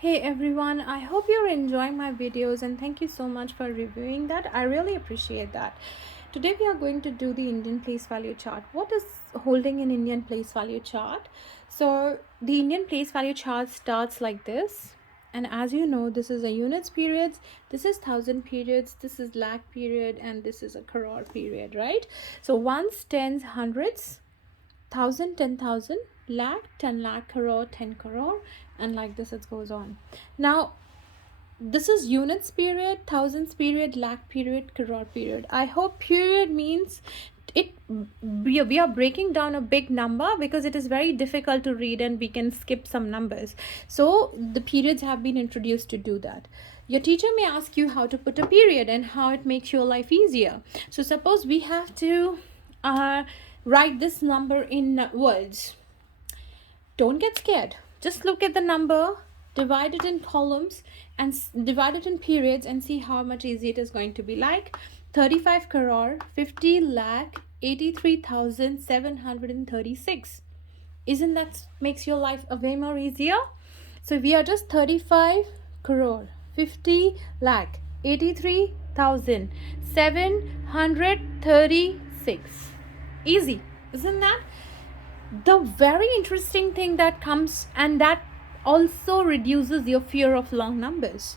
Hey everyone, I hope you're enjoying my videos and thank you so much for reviewing that. I really appreciate that. Today we are going to do the Indian place value chart. What is holding an Indian place value chart? So the Indian place value chart starts like this. And as you know, this is a units periods, this is thousand periods, this is lakh period, and this is a crore period, right? So ones, tens, hundreds, thousand, 10,000, lakh, 10 lakh, crore, 10 crore, and like this it goes on. Now this is units period, thousands period, lakh period, crore period. I hope period means it we are breaking down a big number because it is very difficult to read and we can skip some numbers, so the periods have been introduced to do that. Your teacher may ask you how to put a period and how it makes your life easier. So suppose we have to write this number in words. Don't get scared. Just look at the number, divide it in columns and divide it in periods and see how much easy it is going to be. Like 35 crore, 50 lakh, 83,736. Isn't that makes your life a way more easier? So we are just 35 crore, 50 lakh, 83,736. Easy, isn't that? The very interesting thing that comes, and that also reduces your fear of long numbers.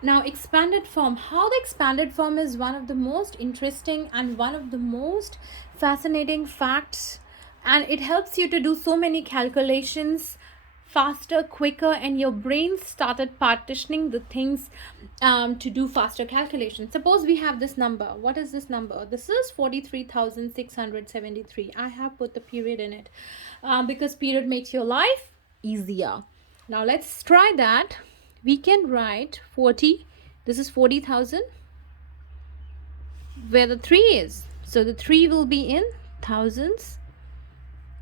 Now expanded form, how the expanded form is one of the most interesting and one of the most fascinating facts, and it helps you to do so many calculations faster, quicker, and your brain started partitioning the things to do faster calculations. Suppose we have this number. What is this number? This is 43,673. I have put the period in it because period makes your life easier. Now let's try that. We can write 40. This is 40,000 where the 3 is. So the 3 will be in thousands,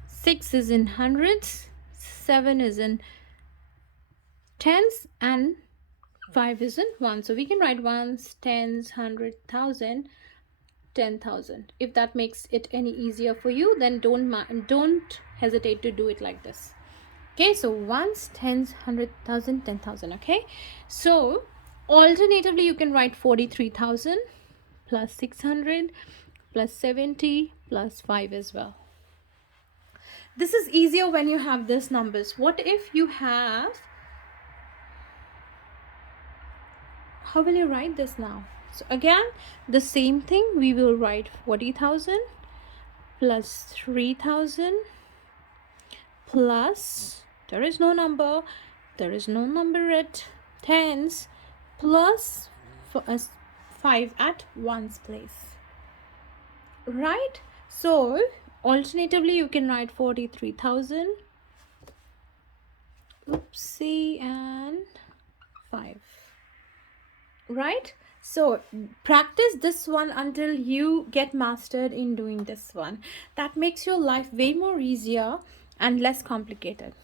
6 is in hundreds, 7 is in tens, and 5 is in one. So we can write ones, tens, 100,000, 10,000. If that makes it any easier for you, then don't hesitate to do it like this. Okay, so ones, tens, 100,000, 10,000. Okay, so alternatively you can write 43,000 plus 600 plus 70 plus 5 as well. This is easier when you have these numbers. What if you have, how will you write this now? So again, the same thing, we will write 40,000 plus 3,000 plus, there is no number at tens, plus 5 at ones place, right? So alternatively you can write 43,000, oopsie, and 5, right? So practice this one until you get mastered in doing this one. That makes your life way more easier and less complicated.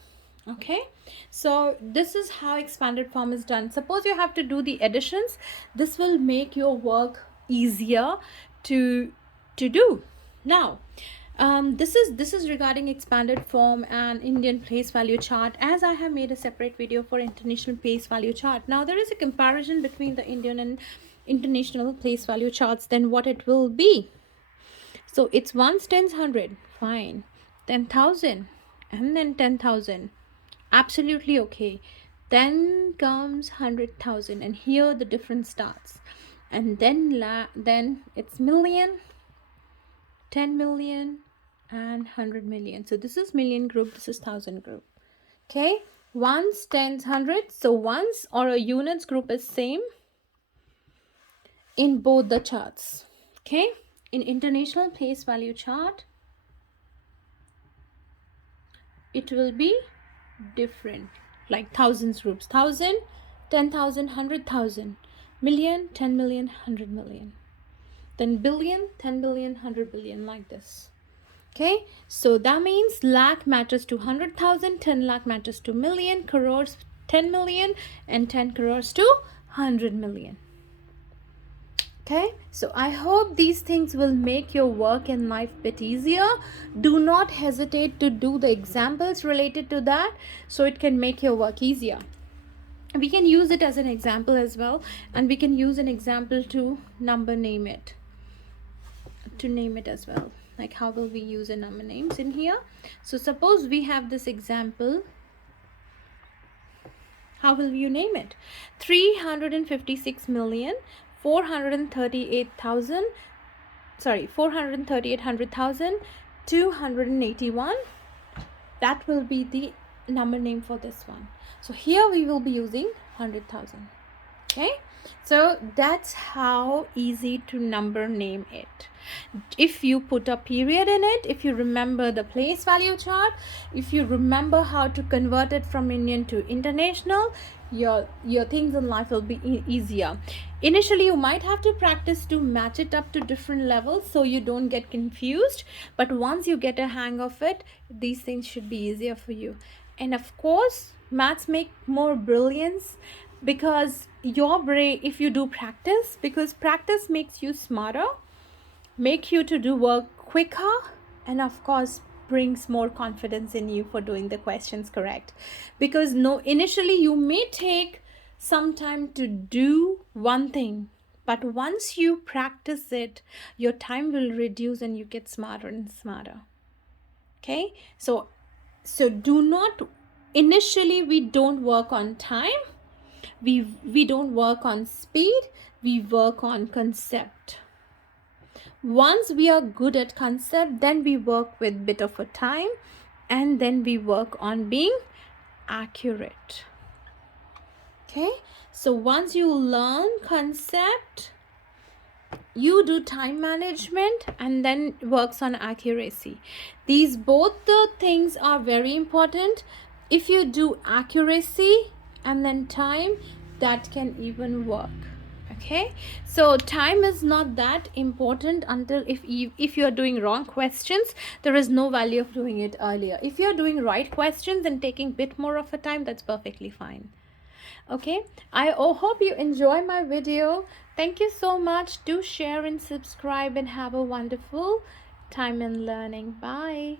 Okay, so this is how expanded form is done. Suppose you have to do the additions, this will make your work easier to do. Now this is regarding expanded form and Indian place value chart, as I have made a separate video for international place value chart. Now there is a comparison between the Indian and international place value charts, then what it will be. So it's ones, tens, 100, fine, 10,000, and then 10,000, absolutely okay. Then comes 100,000, and here the difference starts. And then it's million, 10 million, and 100 million. So this is million group, this is thousand group. Okay, ones, tens, hundreds. So ones or a units group is same in both the charts. Okay, in international place value chart it will be different, like thousands groups, 1,000, 10,000, 100,000, million, 10 million, 100 million, then billion, 10 billion, 100 billion, like this. Okay, so that means lakh matters to 100,000, 10 lakh matters to million, crores 10 million, and 10 crores to 100 million. Okay, so I hope these things will make your work and life a bit easier. Do not hesitate to do the examples related to that, so it can make your work easier. We can use it as an example as well, and we can use an example to name it as well. Like, how will we use a number names in here? So suppose we have this example. How will you name it? 356,438,000, sorry, 438,281. That will be the number name for this one. So here we will be using 100,000. Okay, so that's how easy to number name it. If you put a period in it, if you remember the place value chart, if you remember how to convert it from Indian to international, your things in life will be easier. Initially you might have to practice to match it up to different levels so you don't get confused, but once you get a hang of it, these things should be easier for you. And of course, maths make more brilliance because your brain, if you do practice, because practice makes you smarter, make you to do work quicker, and of course brings more confidence in you for doing the questions correct. Because initially you may take some time to do one thing, but once you practice it, your time will reduce and you get smarter and smarter. Okay, so do not, initially we don't work on time, we don't work on speed, we work on concept. Once we are good at concept, then we work with bit of a time, and then we work on being accurate. Okay, so once you learn concept, you do time management and then works on accuracy. These both the things are very important. If you do accuracy and then time, that can even work. Okay, so time is not that important until if you are doing wrong questions, there is no value of doing it earlier. If you are doing right questions and taking bit more of a time, that's perfectly fine. Okay, I hope you enjoy my video. Thank you so much. Do share and subscribe and have a wonderful time in learning. Bye.